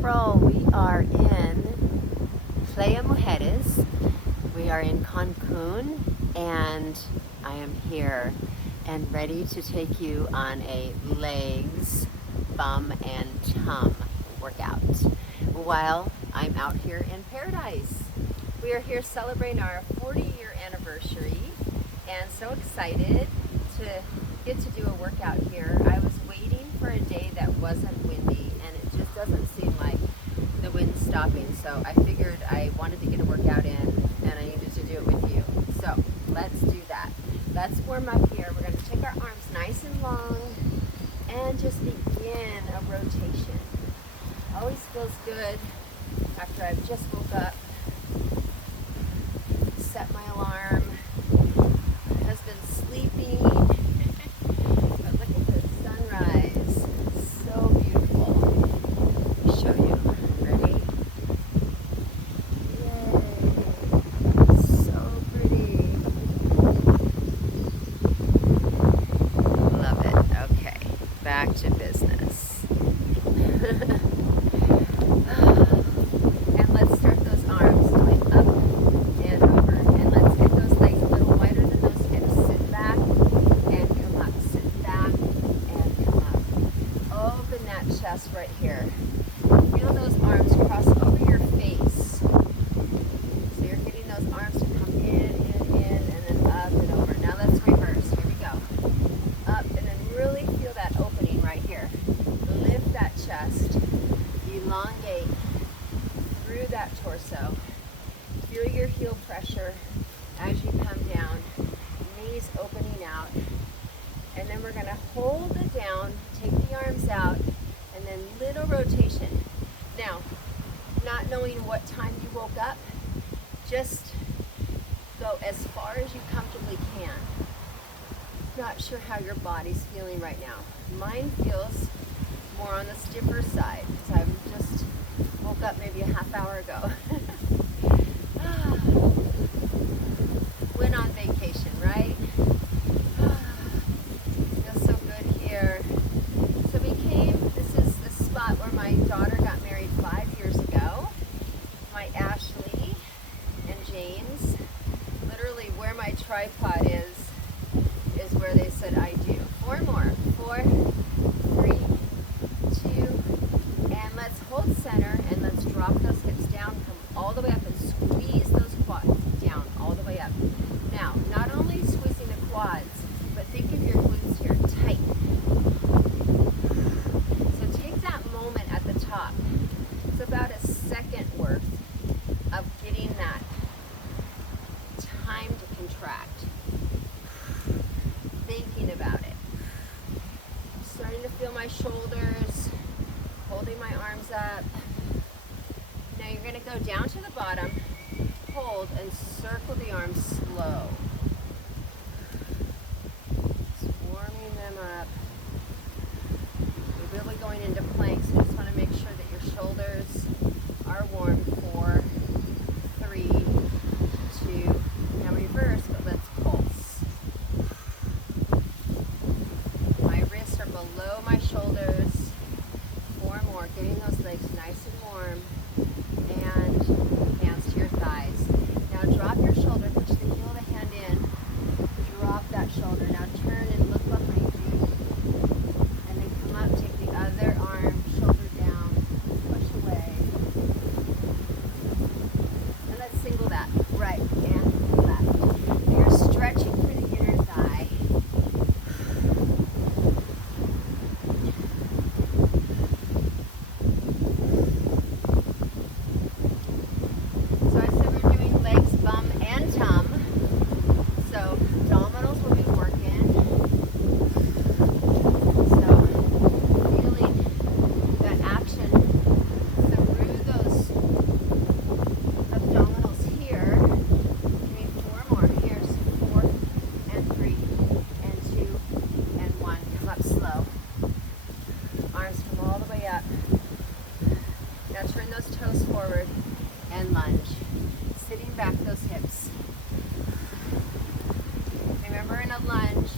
April. We are in Playa Mujeres. We are in Cancun, and I am here and ready to take you on a legs, bum, and tum workout while I'm out here in paradise. We are here celebrating our 40-year anniversary and so excited to get to do a workout here. I was waiting for a day that wasn't windy, and it just doesn't seem like the wind's stopping, so I figured I wanted to get a workout in and I needed to do it with you. So let's do that. Let's warm up here. We're going to take our arms nice and long and just begin a rotation. Always feels good after I've just woke up, set my alarm. My husband's sleeping, but look at the sunrise, so beautiful. Let me show you. Ready? Yay, so pretty. Love it. Okay, back to business. And let's start those arms going up and over. And let's get those legs a little wider than those hips. Sit back and come up. Sit back and come up. Open that chest right here. Feel those arms cross over your face. So you're getting those arms to come in, and then up and over. Now let's reverse. Here we go. Up, and then really feel that opening right here. Lift that chest. Elongate through that torso. Feel your heel pressure as you come down. Knees opening out. And then we're going to hold it down, take the arms out, and then little rotation. Now, not knowing what time you woke up, just go as far as you comfortably can. Not sure how your body's feeling right now. Mine feels more on the stiffer side because I just woke up maybe a half hour ago. Went on vacation, right? Feels so good here. So this is the spot where my daughter got married 5 years ago. My Ashley and James. Literally where my tripod is where they said I do. 4 more. 4, 3, 2, and let's hold center and let's drop those hips down, come all the way up and squeeze those quads down all the way up. Now, not only squeezing the quads, but think of your glutes here tight. So take that moment at the top. It's about a second worth of getting that time to contract. Thinking about it. I'm starting to feel my shoulders, holding my arms up. Now you're going to go down to the bottom, hold, and circle the arms slow. Just warming them up. You're really going into planks. So you just want to make sure that your shoulders are warm. 4, 3, 2, now reverse, but let's pulse. My wrists are below my shoulders. 4 more, getting those legs nice and warm, and hands to your thighs. Now drop your shoulder, push the heel of the hand in, drop that shoulder. Now turn and look behind you, and then come up, take the other arm, shoulder down, push away. And let's single that, right and left. You're stretching through the inner thigh. So I said we're doing legs, bum, and tum. So abdominals will be working. So feeling that action through those abdominals here. Give me 4 more. Here's 4 and 3 and 2 and 1. Come up slow. Arms come all the way up. Now turn those toes forward and lunge. Sitting back those hips. Remember, in a lunge,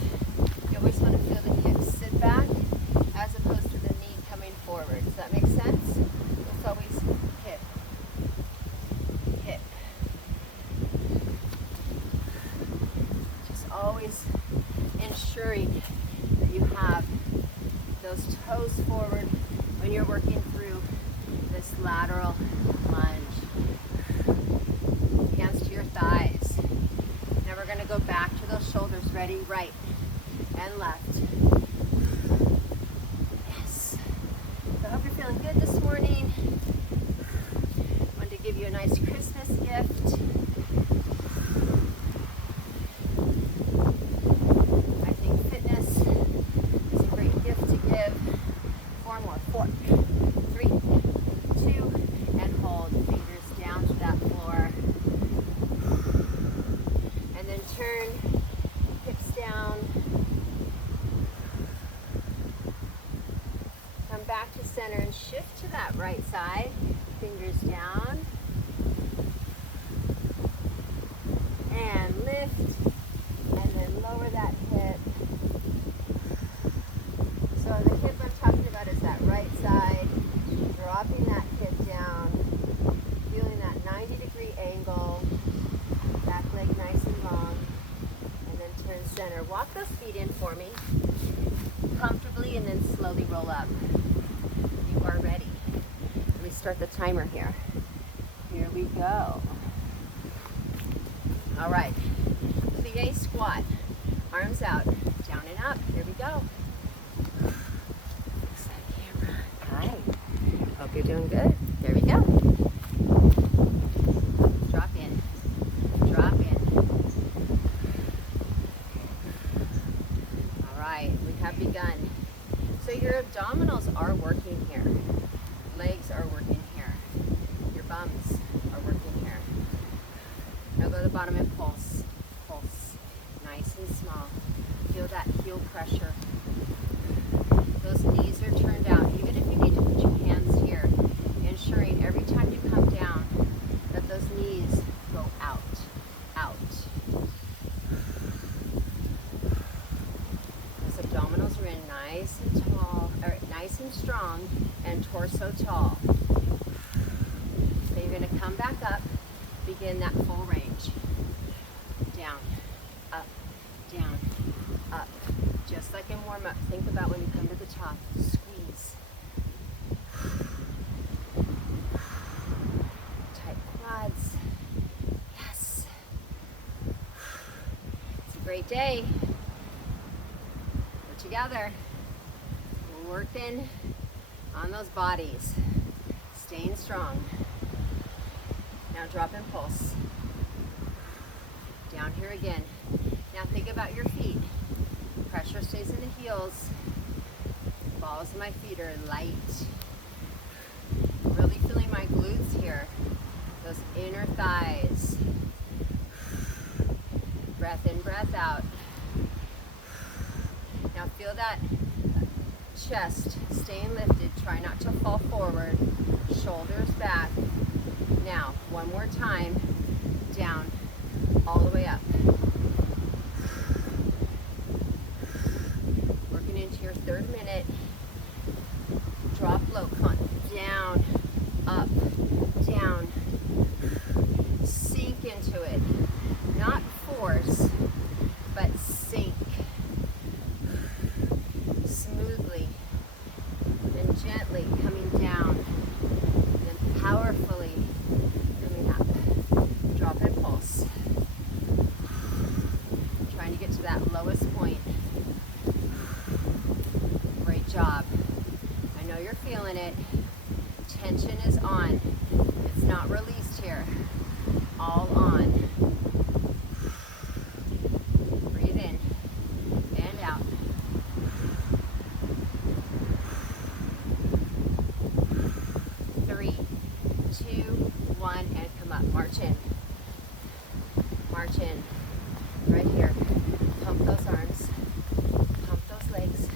you always want to feel the hips sit back as opposed to the knee coming forward. Does that make sense? That's always you're working through this lateral lunge. Hands to your thighs. Now we're going to go back to those shoulders. Ready? Right and left. Yes. So I hope you're feeling good this morning. Wanted to give you a nice Christmas gift. I think fitness is a great gift to give. 4 more. 4, 3, 2, and hold. Fingers down to that floor. And then turn, hips down. Come back to center and shift to that right side. Fingers down. And lift. And then lower that hip. So the hip I'm talking about is that right side. Dropping that hip down. Feeling that 90-degree angle. Back leg nice and long. And then turn center. Walk those feet in for me. Comfortably, and then slowly roll up. You are ready. Let me start the timer here. Here we go. All right. Plie squat. Arms out. Down and up. Here we go. Fix that camera. Hi. Hope you're doing good. There we go. Drop in. Drop in. All right. We have begun. So your abdominals are working here. Legs are working here. Your bums are working here. Now go to the bottom and pulse. Pulse. Nice and small. Feel that heel pressure. Those knees are turned out. Even if you need to put your hands here, ensuring every time you come down that those knees go out. Out. Those abdominals are in nice and tall, or nice and strong, and torso tall. So you're going to come back up, begin that full range. Down, up, down, up. Just like in warm-up, think about when you come to the top, squeeze. Tight quads. Yes. It's a great day. We're together. We're working on those bodies. Staying strong. Now drop and pulse. Down here again. Now think about your feet. Pressure stays in the heels. Balls of my feet are light. Really feeling my glutes here. Those inner thighs. Breath in, breath out. Now feel that chest staying lifted. Try not to fall forward. Shoulders back. Now, one more time. Down. All the way up. Working into your 3rd minute. Drop low. Down. Up. Down. Sink into it. Not force, but sink. Smoothly and gently coming down. And then powerfully coming up. Drop and pulse. Trying to get to that lowest point. Great job. I know you're feeling it. Tension is on. It's not released here. All on. Breathe in and out. Three, two, one, and come up. March in. March in. Right here. Pump those arms. Pump those legs.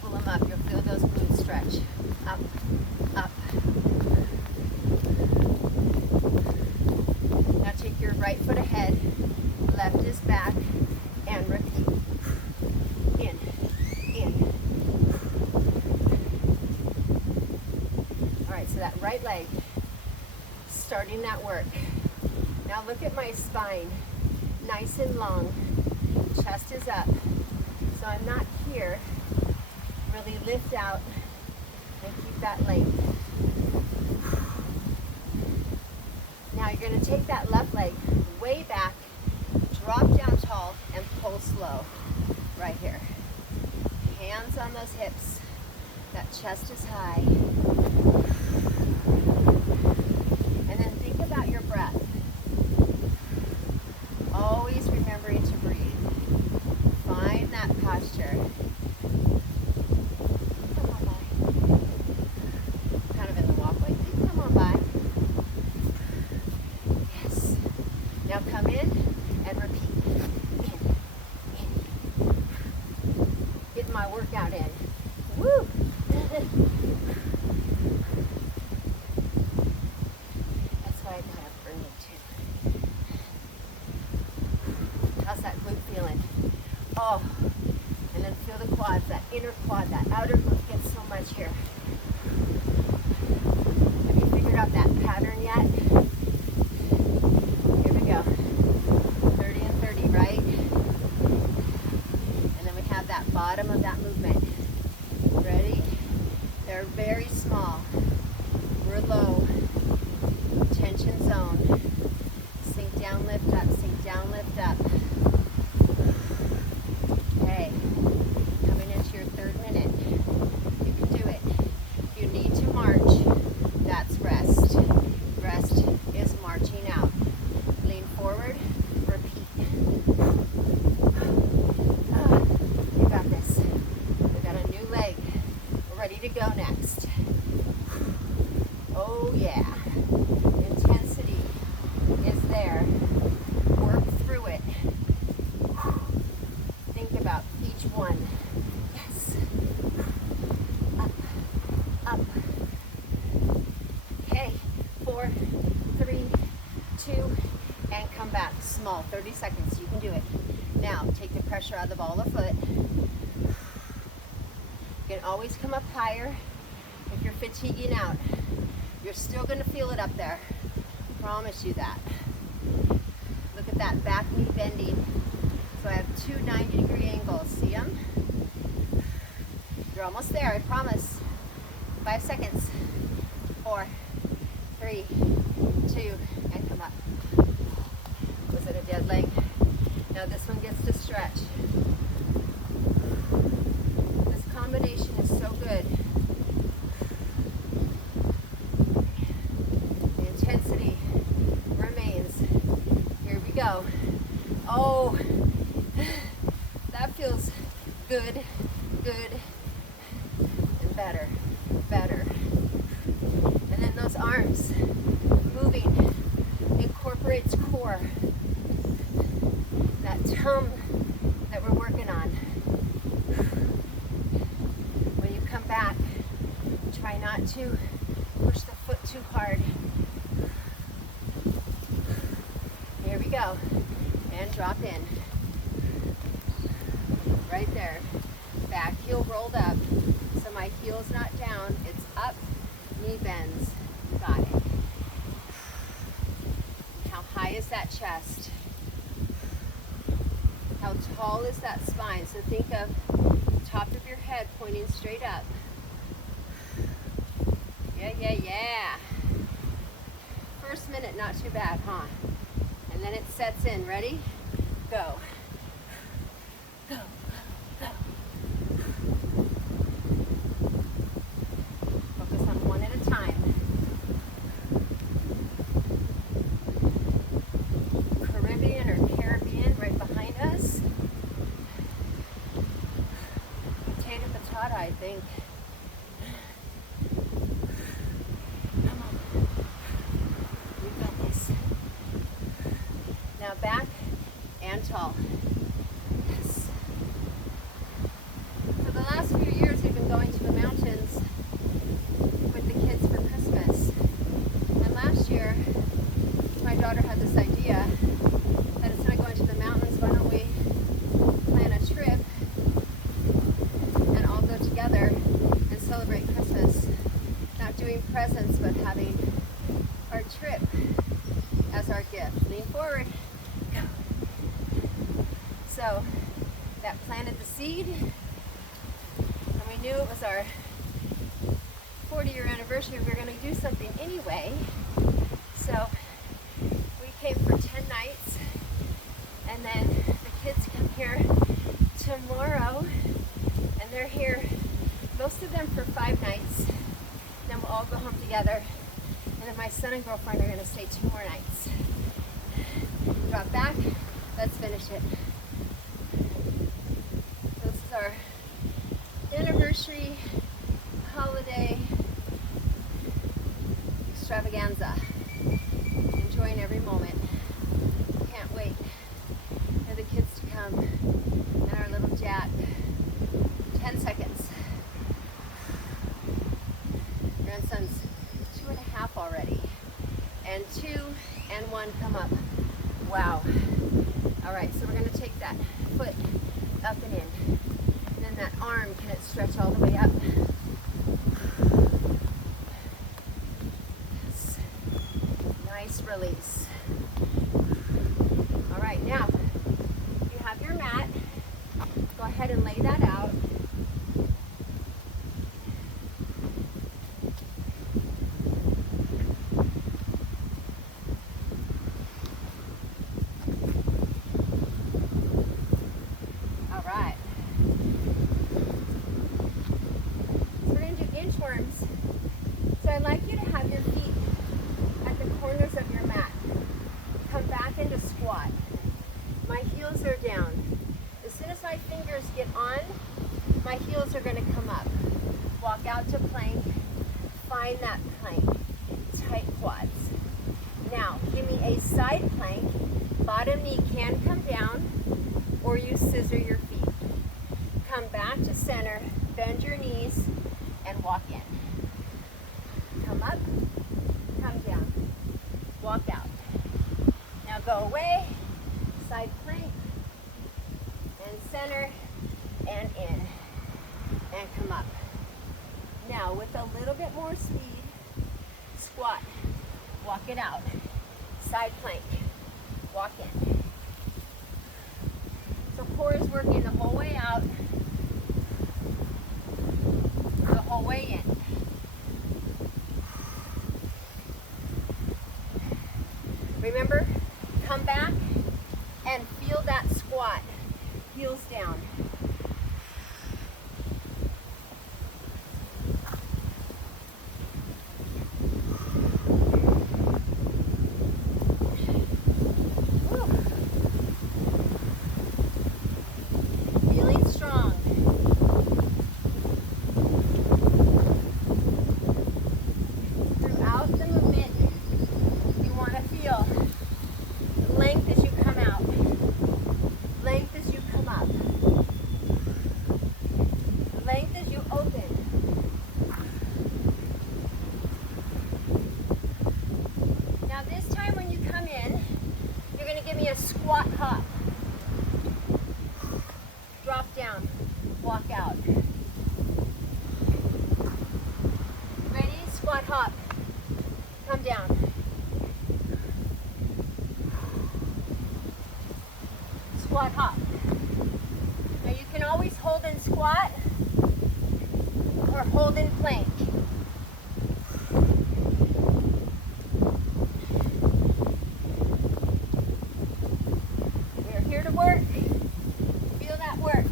Pull them up. You'll feel those glutes stretch. Up, up. Now take your right foot ahead. Left is back. And repeat. In, in. All right, so that right leg, starting that work. Now look at my spine, nice and long. Chest is up, so I'm not here. Really lift out and keep that that length. Now you're going to take that left leg way back, drop down tall, and pull slow. Right here. Hands on those hips. That chest is high. And then think about your breath. Always remembering to breathe. Find that posture. Come on by. Kind of in the walkway. Come on by. Yes. Now come in and repeat. In. Get my workout in. Woo! That's why I gotta burn it too. How's that glute feeling? Oh, and then feel the quads, that inner quad, that outer glute gets so much here. Have you figured out that pattern yet? Here we go. 30 and 30, right? And then we have that bottom of that movement. Ready? They're very small. We're low. Tension zone. Sink down, lift up, sink down, lift up. Okay. Coming into your third minute. You can do it. If you need to march, that's rest. Rest is marching out. Lean forward, repeat. You got this. We got a new leg. We're ready to go next. Oh yeah. Intensity is there. Work through it. Think about each one. Yes. Up, up. Okay. 4, 3, 2, and come back. Small, 30 seconds. You can do it. Now, take the pressure out of the ball of foot. You can always come up higher if you're fatiguing out. You're still going to feel it up there. Promise you that. Look at that back knee bending. So I have two 90-degree angles. See them? You're almost there, I promise. 5 seconds. 4, 3, 2, and come up. Was it a dead leg? Now this one gets to stretch. This combination is so good. The intensity remains. Here we go. Oh, that feels good, good, and better, better. And then those arms moving incorporates core. That tum that we're working on. When you come back, try not to push the foot too hard. Here we go. And drop in. Right there. Back heel rolled up. So my heel's not down. It's up. Knee bends. Got it. How high is that chest? How tall is that spine? So think of the top of your head pointing straight up. Yeah, yeah, yeah. First minute, not too bad, huh? And then it sets in. Ready? Go. Go, go, go. Focus on one at a time. Caribbean or Caribbean right behind us. Potato patata, I think. Come on. You got this. Now back and tall. Yes. For the last few years, we've been going to the mountains with the kids for Christmas. And last year, my daughter had this idea that instead of going to the mountains, why don't we plan a trip and all go together and celebrate Christmas. Not doing presents, but having our trip as our gift. Lean forward. Go. So that planted the seed, and we knew it was our 40-year anniversary, we're going to do something anyway. So we came for 10 nights, and then the kids come here tomorrow, and they're here, most of them for 5 nights. Then we'll all go home together, and then my son and girlfriend are going to stay 2 more nights. Drop back, let's finish it. This is our anniversary holiday extravaganza. Enjoying every moment. Can't wait for the kids to come and our little Jack. 10 seconds. Grandson's 2.5 already. And 2 and 1 come up. Wow. All right, so we're going to take that foot up and in. And then that arm, can it stretch all the way up? Yes. Nice release. All right, now you have your mat. Go ahead and lay that out. So I'd like you to have your feet at the corners of your mat. Come back into squat. My heels are down. As soon as my fingers get on, my heels are going to come up. Walk out to plank. Find that plank. Tight quads. Now, give me a side plank. Bottom knee can come down, or you scissor your feet. Come back to center. Bend your knees and walk in. Come up, come down, walk out. Now go away, side plank, and center, and in, and come up. Now with a little bit more speed, squat, walk it out, side plank, walk in. So core is working the whole way out, the whole way in. Remember, come back and feel that squat, heels down. Woo. Feeling strong. Throughout the movement, you want to feel length as you come out, length as you come up, length as you open. Now this time when you come in, you're going to give me a squat hop. Drop down, walk out. Ready? Squat hop. Come down. Squat hop. Now you can always hold in squat or hold in plank. We're here to work. Feel that work.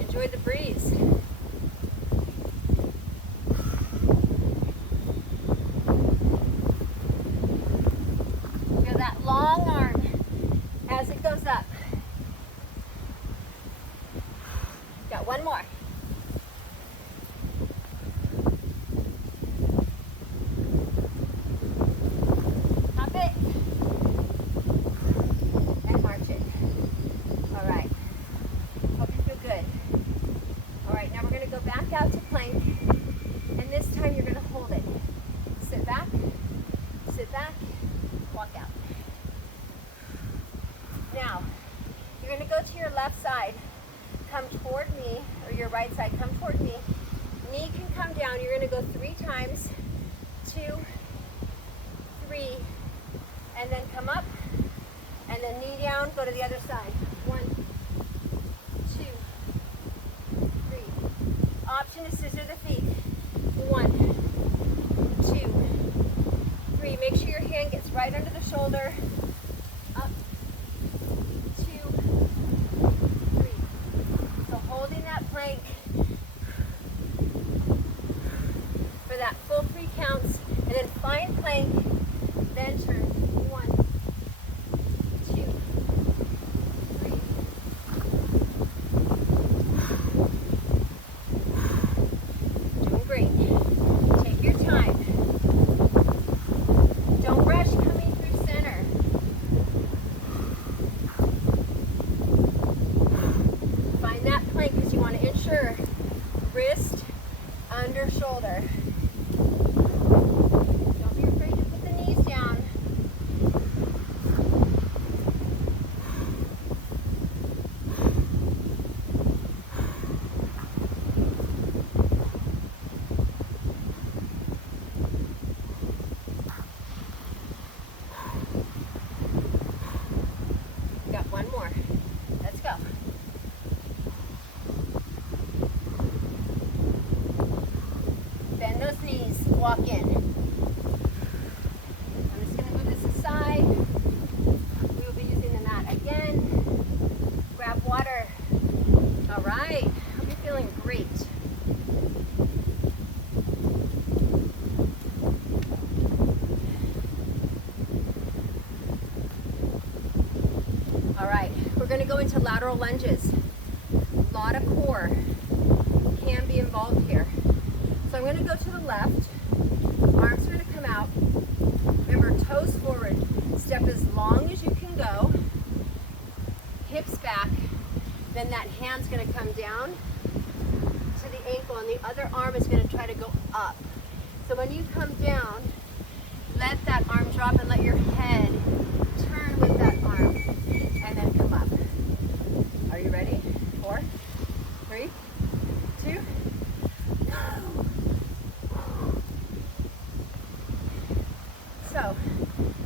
Enjoy the breeze. Long arm as it goes up. Got one more. Hop it and march it. All right. Hope you feel good. All right, now we're going to go back out to plank, and this time you're going to hold it. Sit back, walk out. Now, you're going to go to your left side, come toward me, or your right side, come toward me. Knee can come down. You're going to go 3 times, 2, 3, and then come up, and then knee down, go to the other side. option to scissor the feet. 1, 2, 3. Make sure your hand gets right under the shoulder. Up. 2, 3. So holding that plank for that full 3 counts, and then find plank, then turn. 1, 2, 3. Doing great. Take your time. Don't rush coming through center. Find that plank because you want to ensure wrist under shoulder. Don't be afraid to put the knees down. Got one more. Let's go. Bend those knees, walk in. I'm just going to move this aside. We will be using the mat again. Grab water. All right. Hope you're feeling great. All right. We're going to go into lateral lunges. A lot of core can be involved here. So I'm going to go to the left. Arms are going to come out. Remember, toes forward. Step as long as you can go. Hips back. Then that hand's going to come down to the ankle, and the other arm is going to try to go up. So when you come down, let that arm drop and let your head turn with that arm, and then come up. Are you ready? 4, 3, 2, go. So,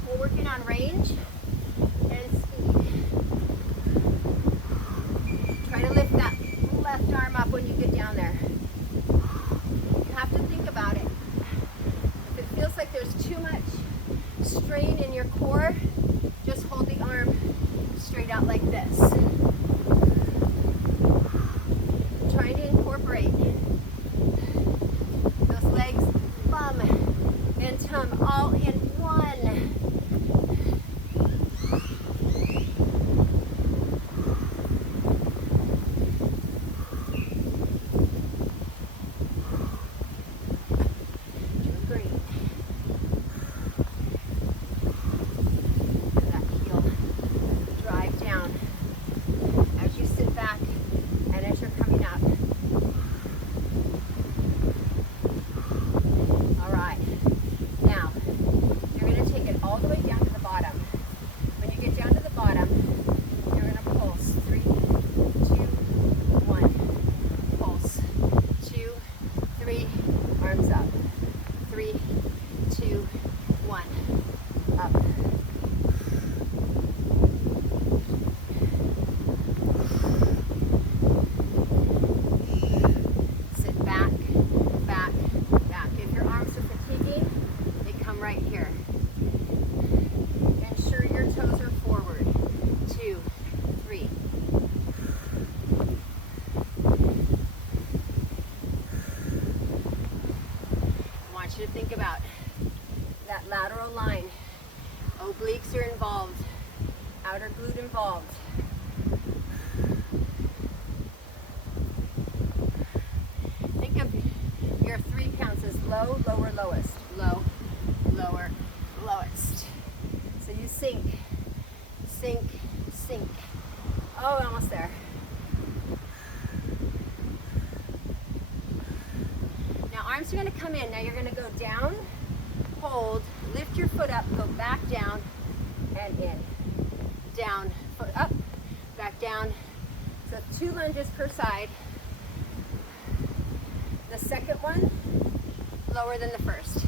we're working on range and speed. Try to lift that left arm up when you get down there. You have to think about it. If it feels like there's too much strain in your core, just hold the arm straight out like this. Trying to incorporate those legs, bum and tum, all in one. Doing great. That heel drive down as you sit back and as you're coming up. All right. Now, you're going to take it all the way down to the bottom. When you get down to the bottom, you're going to pulse. 3, 2, 1. Pulse. 2, 3. Arms up. 3, 2, 1. Up. Sit back, back, back. If your arms are fatiguing, they come right here. Ensure your toes are forward. 2, 3. I want you to think about that lateral line. Obliques are involved. Outer glute involved. Think of your 3 counts as low, lower, lowest. Low, lower, lowest. So you sink, sink, sink. Oh, we're almost there. Now arms are going to come in. Now you're going to go down, hold, lift your foot up, go back down and in. Down, foot up, back down. So 2 lunges per side. The second one, lower than the first.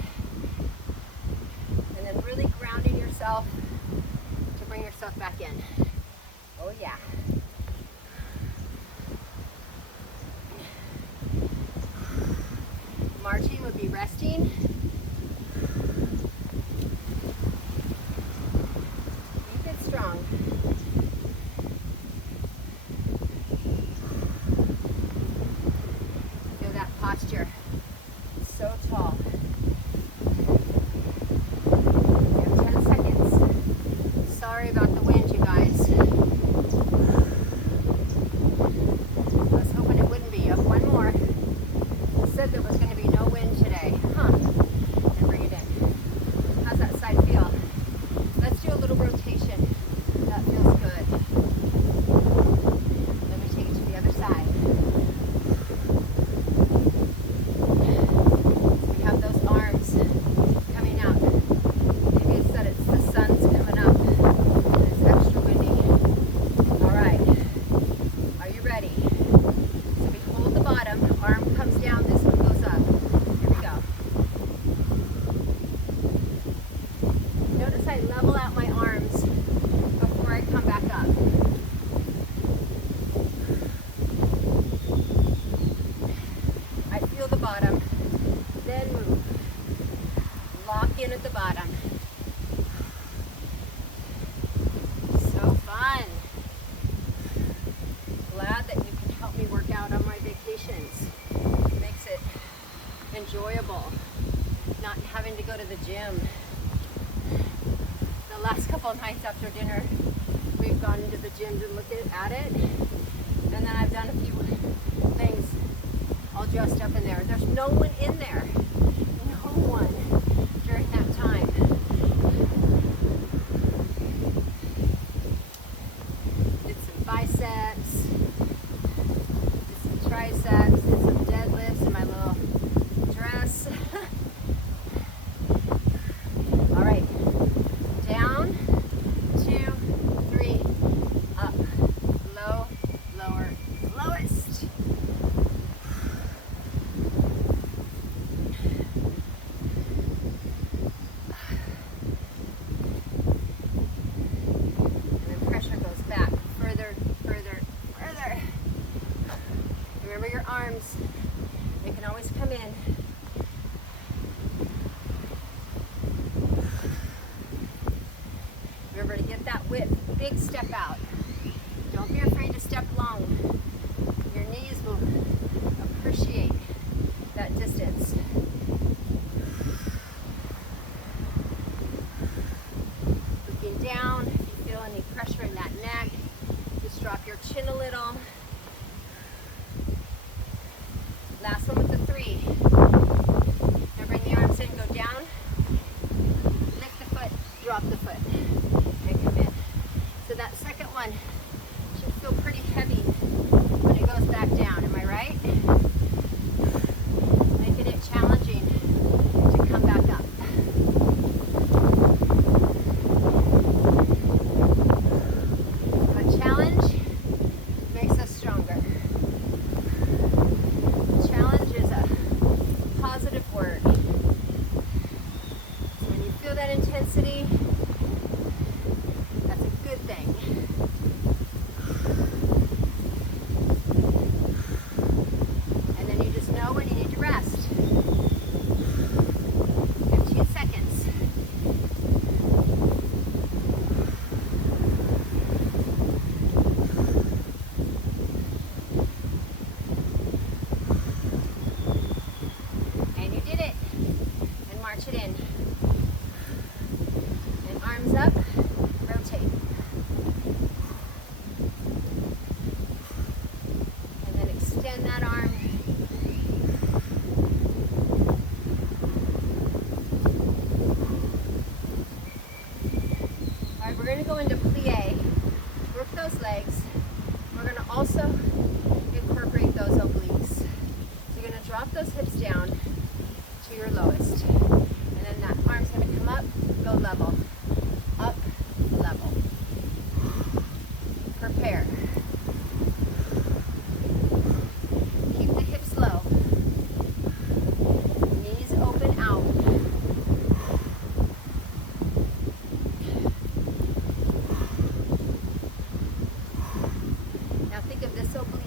And then really grounding yourself to bring yourself back in. Oh yeah. resting. Keep it strong. Feel that posture. So tall. You have 10 seconds. Sorry about the wind, you guys. I was hoping it wouldn't be. You have one more. It said there was going to be no wind today. Huh. And bring it in. How's that side feel? Let's do a little rotation. That feels good. Let me take it to the other side. We have those arms coming out. Maybe it's that it's the sun's coming up and it's extra windy. All right. Are you ready? So we hold the bottom, arm comes down, this one goes up. Here we go. Notice I level out my arms before I come back up. I feel the bottom, then move. Lock in at the bottom. So fun. Glad that you can help me work out on my vacations. It makes it enjoyable, not having to go to the gym. The last couple of nights after dinner, we've gone into the gym to look at it, and then I've done a few things all dressed up in there. There's no one in there. No one during that time. Did some biceps, did some triceps, did some deadlifts in my little dress. All right, down, 2, 3, up, low, lower, lowest. And then pressure goes back, further, further, further. Remember your arms, they can always come in. Remember to get that width, big step out. Don't be afraid to step long. Your knees will appreciate that distance. Looking down, if you feel any pressure in that neck, just drop your chin a little. Last one with the 3. Now bring the arms in, go down, lift the foot, drop the foot, and come in. So that second one should feel pretty heavy when it goes back down, am I right? Making it challenging to come back up. But challenge makes us stronger. Challenge is a positive word. When you feel that intensity, that's a good thing. And then you just know when you need to rest. 15 seconds. And you did it. And march it in. And arms up, rotate. And then extend that arm. All right, we're going to go into plie. Work those legs. We're going to also incorporate those obliques. So you're going to drop those hips down to your lowest. And then that arm's going to come up, go level. Up, level. Prepare. Keep the hips low. Knees open out. Now think of this oblique.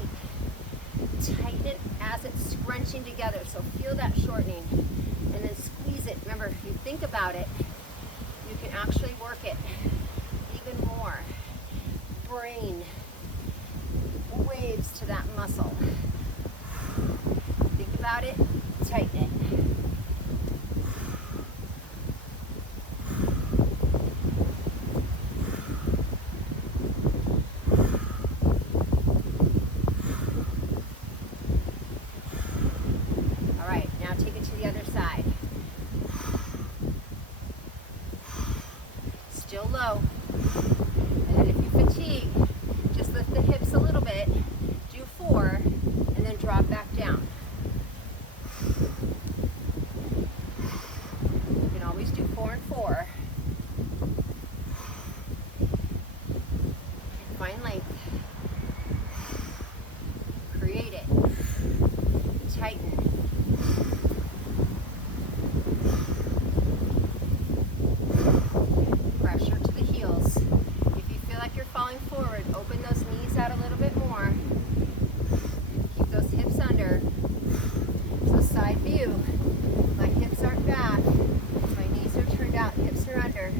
Tighten it as it's scrunching together. So feel that shortening. and then squeeze it. Remember, if you think about it, you can actually work it even more. Brain waves to that muscle. Think about it, tighten it. All right, now take it to the other side. Still low. And then if you fatigue, just lift the hips a little bit, do 4, and then drop back down. You can always do 4 and 4. Find length. Create it. Tighten. Pressure to the heels. If you feel like you're falling forward, open those knees out a little bit more. Keep those hips under. So side view. My hips aren't back. My knees are turned out, hips are under.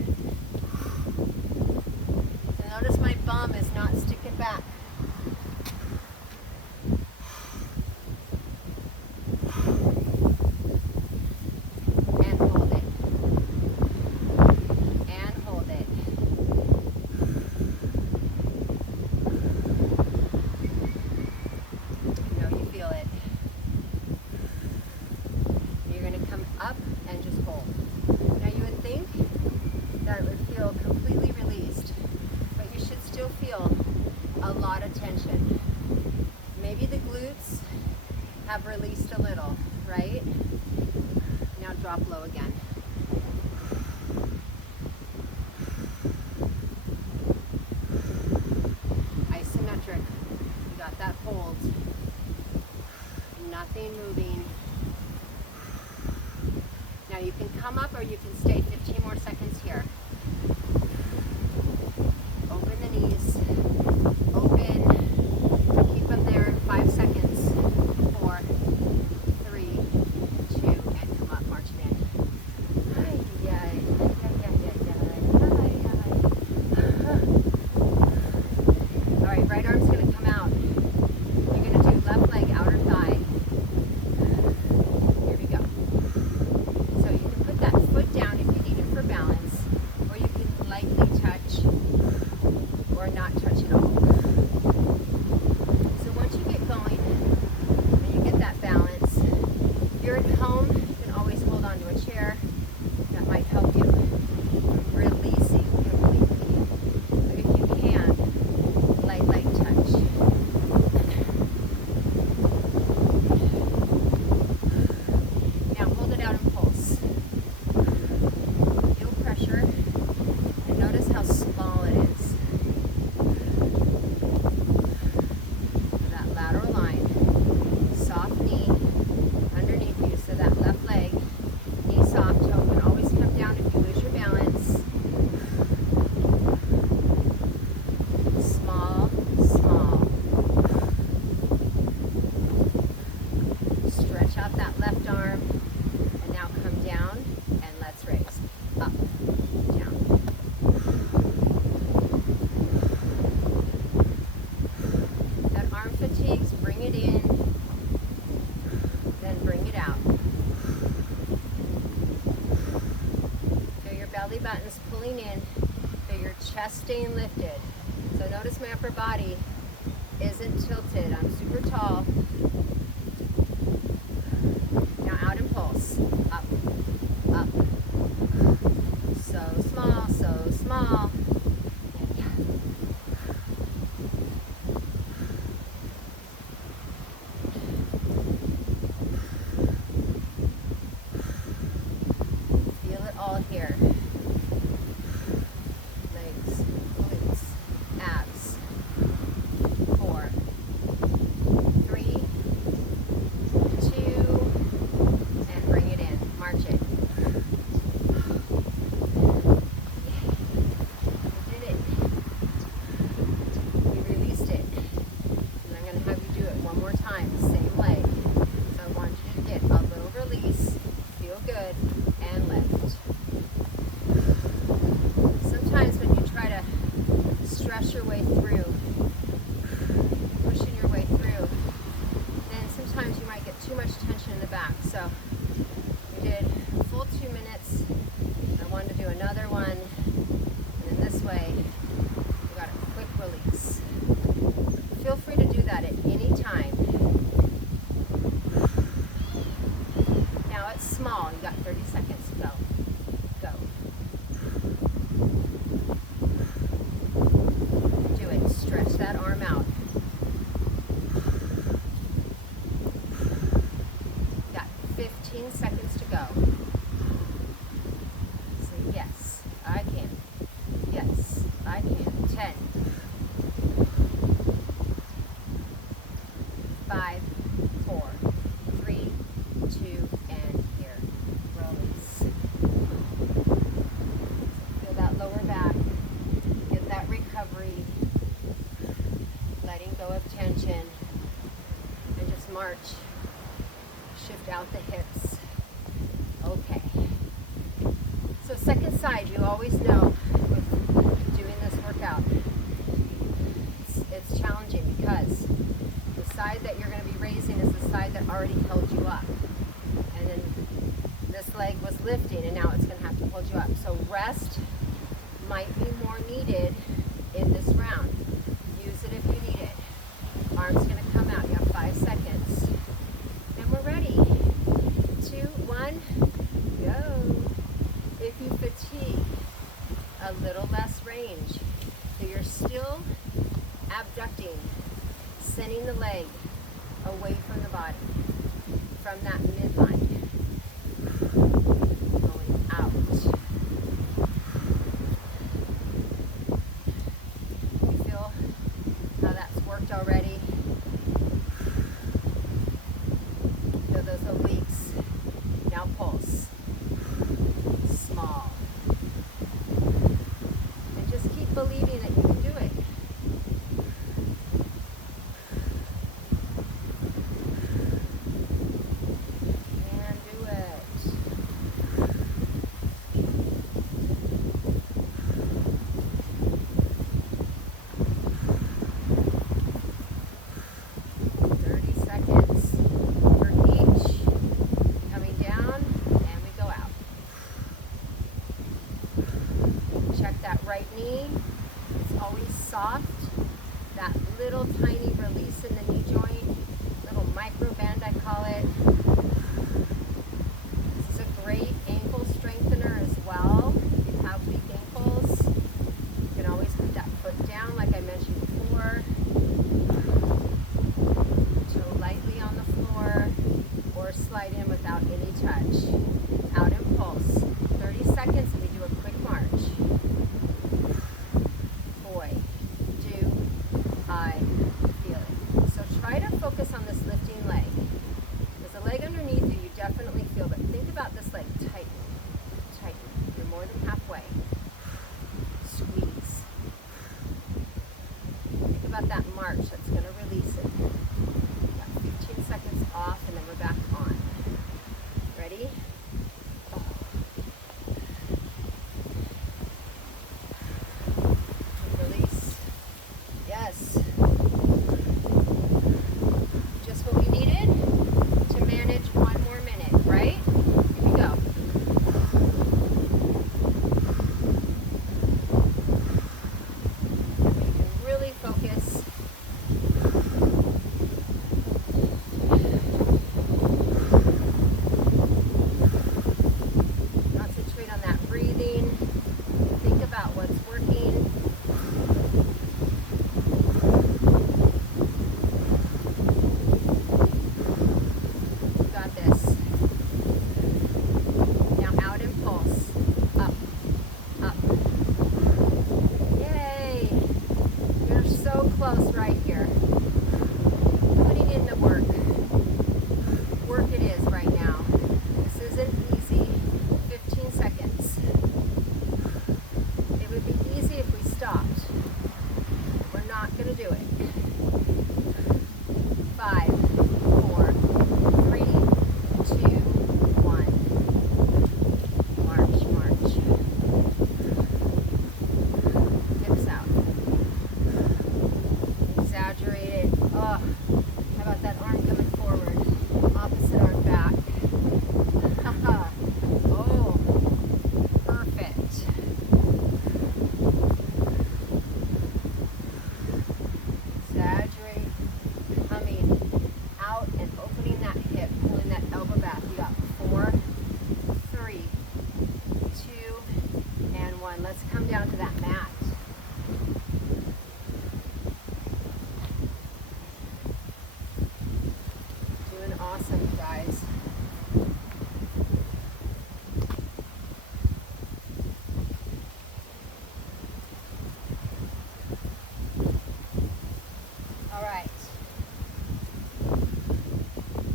And notice my bum is not sticking back. And hold it. And hold it. You know you feel it. You're going to come up and just hold. Now you would think that it would feel completely released, but you should still feel a lot of tension. Maybe the glutes have released a little, right? Now drop low again. Isometric. You got that hold. Nothing moving. Now you can come up or you can stay 15 more seconds here. Open the knees. Open. Keep them there. 5 seconds. 4, 3, 2, and come up. March it in. All right, right arm's going to come out. You're going to do left leg, outer thigh. Here we go. So you can put that foot down if you need it for balance, or you can lightly touch or not touch at all. So once you get going and you get that balance, if you're at home, you can always hold onto a chair. That might help you releasing completely. But if you can, light touch. Now hold it out and pulse. Feel pressure and notice how small it is. That lateral line, soft knee underneath you, so that left leg, knee soft, toe can always come down if you lose your balance. Small, small. Stretch out that left arm, and now come down, and let's raise. Up, down. That arm fatigues, bring it in, then bring it out. Feel your belly buttons pulling in, feel your chest staying lifted. So notice my upper body isn't tilted. I'm super tall. Now out and pulse. Up, up. So small, so small. Feel it all here. Legs, glutes, abs. 4, 3, extension, and just march. Shift out the hips. Okay. So second side, you always know with doing this workout, it's challenging because the side that you're going to be raising is the side that already held you up. And then this leg was lifting, and now it's going to have to hold you up. So rest might be more needed in this round. Use it if you need it. Arms going to come out. You have 5 seconds. And we're ready. 2, 1, go. If you fatigue, a little less range. So you're still abducting, sending the leg away from the body, from that midline. Going out. You feel how that's worked already? Feel those obliques. Now pulse. Small. And just keep believing that you can do it. And do it. Right knee is always soft. That little tiny release in the knee joint, little micro bend I call it. This is a great ankle strengthener as well. If you have weak ankles, you can always put that foot down like I mentioned before. Toe lightly on the floor or slide in without any touch. Out impulse. 30 seconds and we do a quick march. Focus on this lifting leg. There's a leg underneath you, you definitely feel, but think about this leg tighten, tighten. You're more than halfway. Squeeze. Think about that march that's going to release it. Got 15 seconds off and then we're back on. Ready? Release. Yes. Close right here. Putting in the work. Work it is right now. This isn't easy. 15 seconds. It would be easy if we stopped. We're not going to do it. 5, 4, 3, 2, 1. March, march. Hips out. Exaggerated. Oh, how about that arm coming forward? Opposite arm back. Haha. Oh, perfect. Exaggerate. Coming out and opening that hip, pulling that elbow back. You got 4, 3, 2, and 1. Let's come down to that mat. Awesome, guys. All right.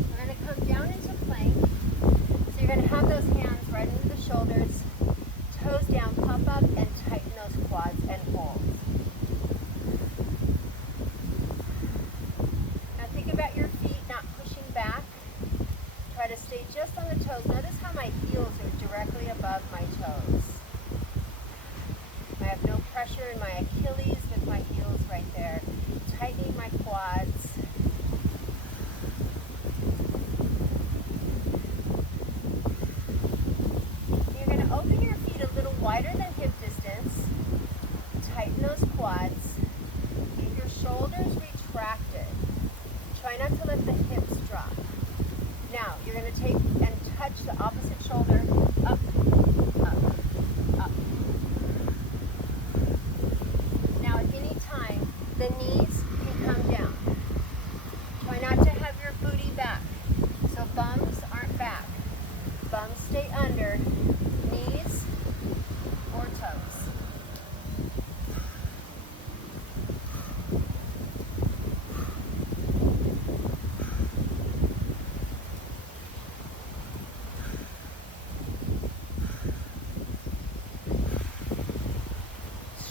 We're going to come down into plank. So you're going to have those hands right into the shoulders, toes down, pop up, and tighten those quads and hold. Try not to let the hips drop. Now, you're going to take and touch the opposite shoulder up, up, up. Now, at any time, the knees can come down. Try not to have your booty back. So bums aren't back. Bums stay under, knees or toes.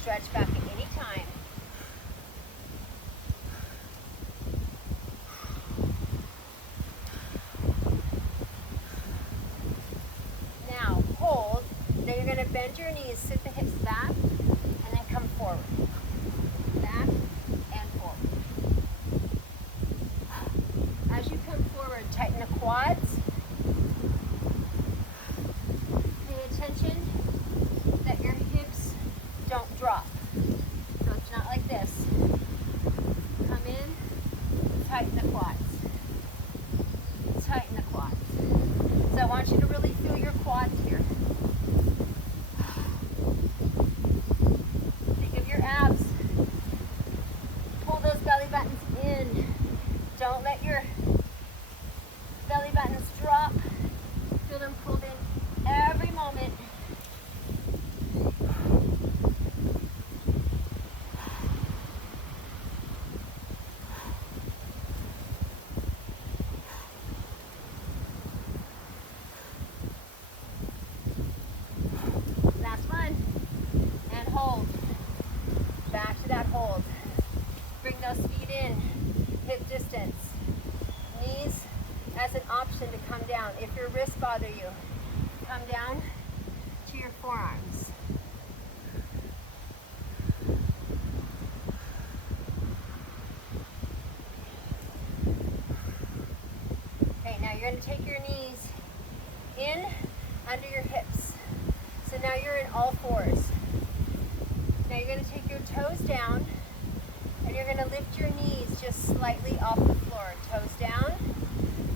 Stretch back at any time. Now hold. Now you're going to bend your knees, sit the hips back, and then come forward. Back and forward. As you come forward, tighten the quads. Pay attention that your hips don't drop. So it's not like this. Come in, tighten the quads. Tighten the quads. So I want you to really feel your quads here. Think of your abs. Pull those belly buttons in. Don't let your belly buttons drop. Feel them pulled in every moment. Last one. And hold. Back to that hold. Bring those feet in. Hip distance. Knees as an option to come down. If your wrists bother you, come down to your forearms. Okay, now you're going to take your knees in under your hips. So now you're in all fours. Now you're going to take your toes down and you're going to lift your knees just slightly off the floor. Toes down,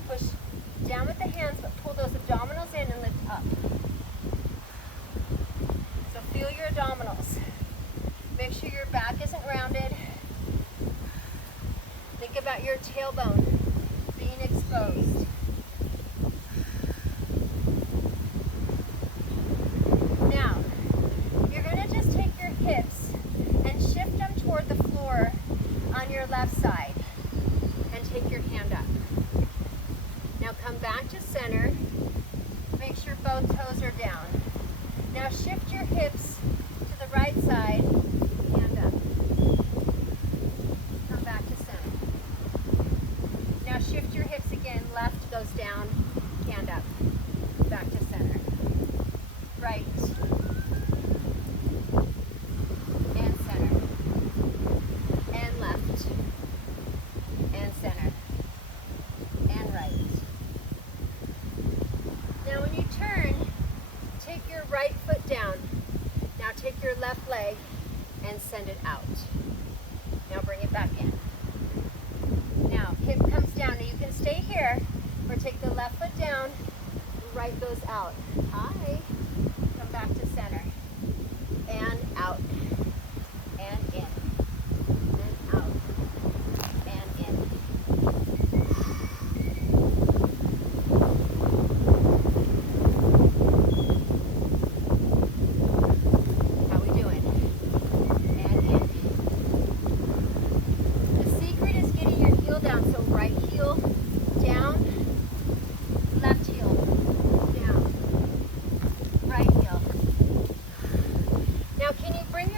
push down with the hands, but pull those abdominals in and lift up. So feel your abdominals. Make sure your back isn't rounded. Think about your tailbone being exposed. Now, you're going to just take your hips and shift them toward the floor on your left side and take your hand up. Now come back to center. Make sure both toes are down. Now shift your hips to the right side, hand up. Come back to center. Now shift your hips again, left goes down, hand up. Back to center. Right. And center. And left. And center. And right. Now when you turn, take your right foot down. Now take your left leg and send it out. Now bring it back in. Now hip comes down. Now you can stay here or take the left foot down, right goes out. Hi. Come back to center. And out. And in. And out. And in. How we doing? And in. The secret is getting your heel down. So right heel down, left heel down, right heel. Now can you bring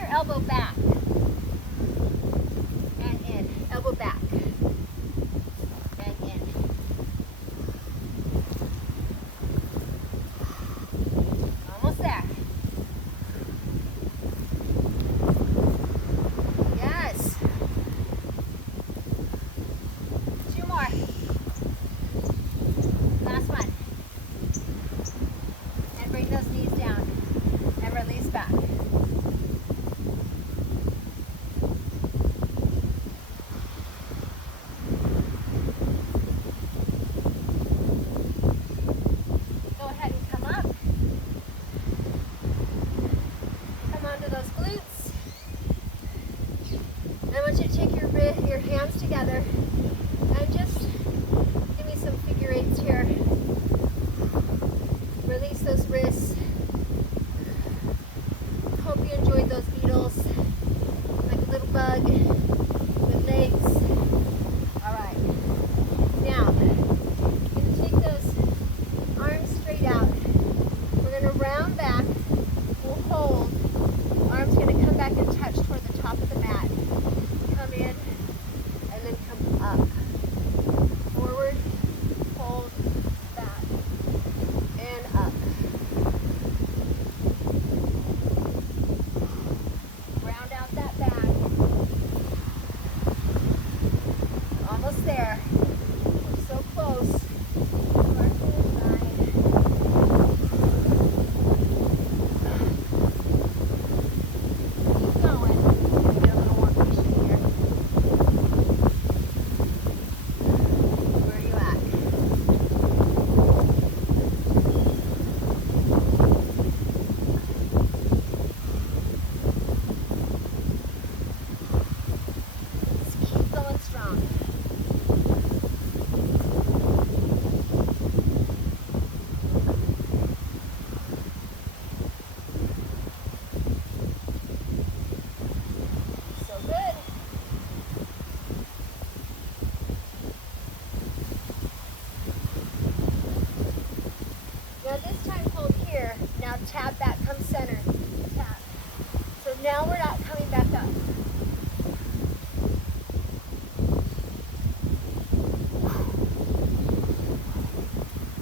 Now tap back, come center. Tap. So now we're not coming back up.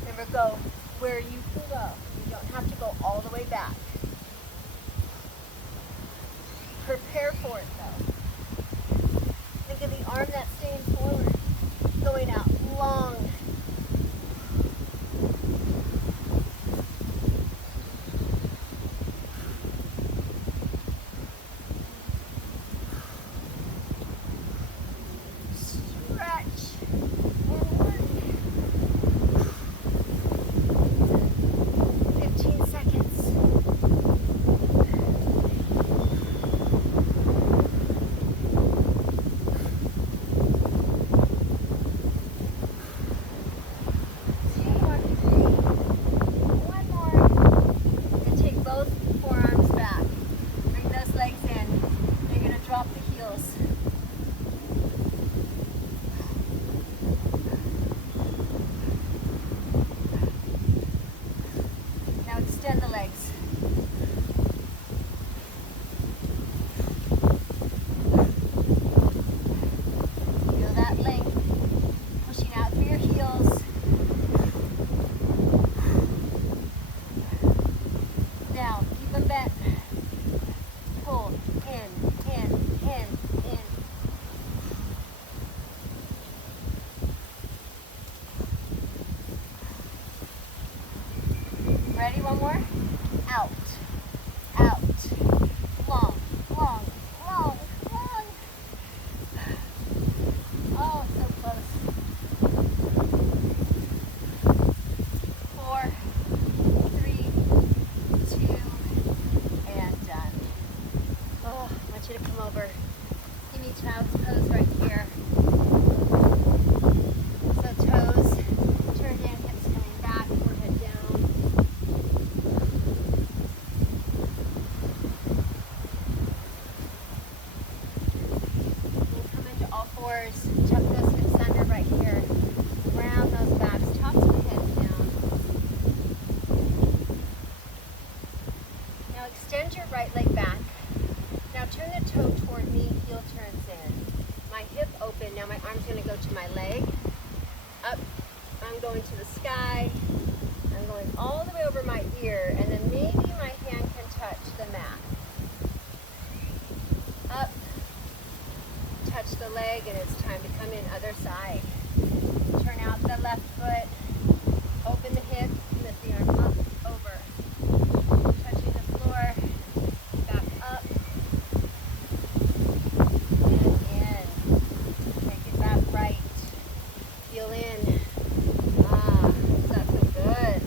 Remember, go where you can go. You don't have to go all the way back. Prepare for it though. Think of the arm that's staying forward, going out long. Ready? One more. Out. Out. Long, long, long, long. Oh, so close. 4, 3, 2, and done. Oh, I want you to come over. Give me child's pose right here. So toes turned in, hips coming back, forehead down. And come into all fours. Tuck those hips under right here. Round those backs. Tops of the heads down. Now extend your right leg back. Now turn the toe toward me, heel turns in. My hip open, now my arm's gonna go to my leg. Up, I'm going to the sky. I'm going all the way over my ear, and then maybe my hand can touch the mat. Up, touch the leg, and it's time to come in other side. Turn out the left foot, open the hip, lift the arm up, over. Touching the floor, back up, and in. Take it back right. Feel in. Ah, that's so good.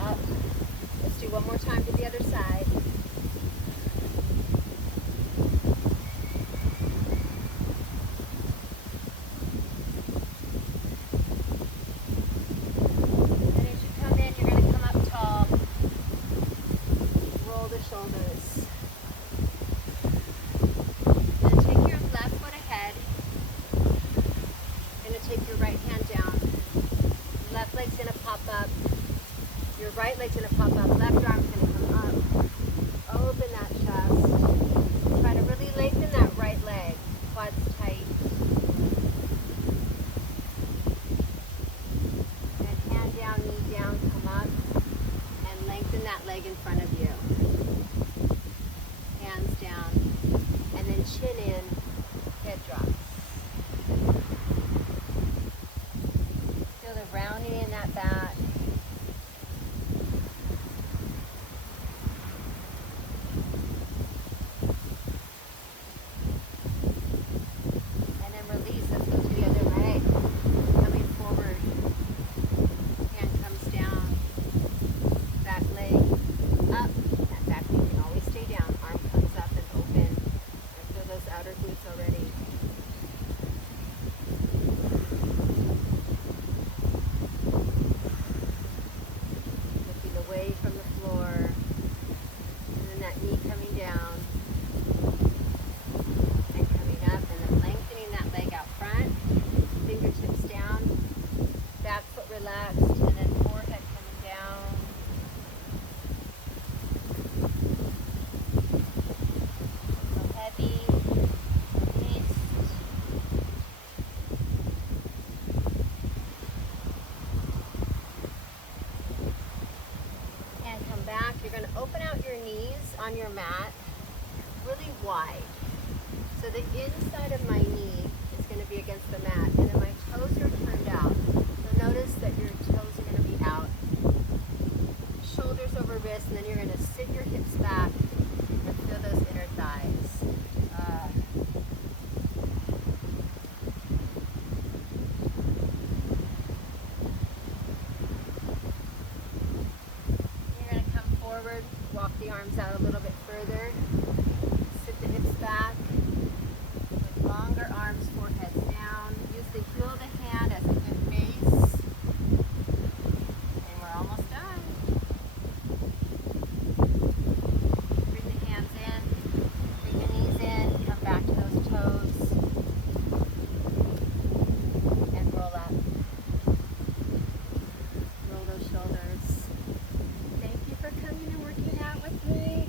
Up. Let's do one more time to the other side. And as you come in, you're going to come up tall. Roll the shoulders. Then take your left foot ahead. Going to take your right hand down. Left leg's going to pop up. Your right leg's going to pop up. Left arm's going to come up. Open that chest. Try to really lengthen that right leg. Quads tight. And hand down, knee down, come up. And lengthen that leg in front of you. Hands down. And then chin in, head drops. Feel the rounding in that back. And then release. Let's go to the other leg. Coming forward. Hand comes down. Back leg up. That back leg can always stay down. Arm comes up and open. And feel those outer glutes already. open out your knees on your mat really wide. So the inside of my knee is going to be against the mat, and then my toes are turned out. So notice that your toes are going to be out. Shoulders over wrists, and then you're going to sit your hips back and feel those inner thighs. You're going to come forward, walk the arms out a little bit further, sit the hips back, with longer arms, forehead down. Use the heel of the hand as a good base, and we're almost done. Bring the hands in, bring the knees in, come back to those toes, and roll up. Roll those shoulders. Thank you for coming and working out with me.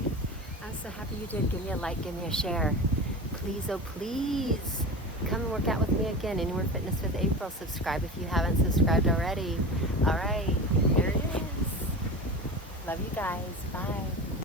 I'm so happy you did. Give me a like, give me a share. Please, oh please, come and work out with me again. Anywhere Fitness with April. Subscribe if you haven't subscribed already. All right, there it is. Love you guys. Bye.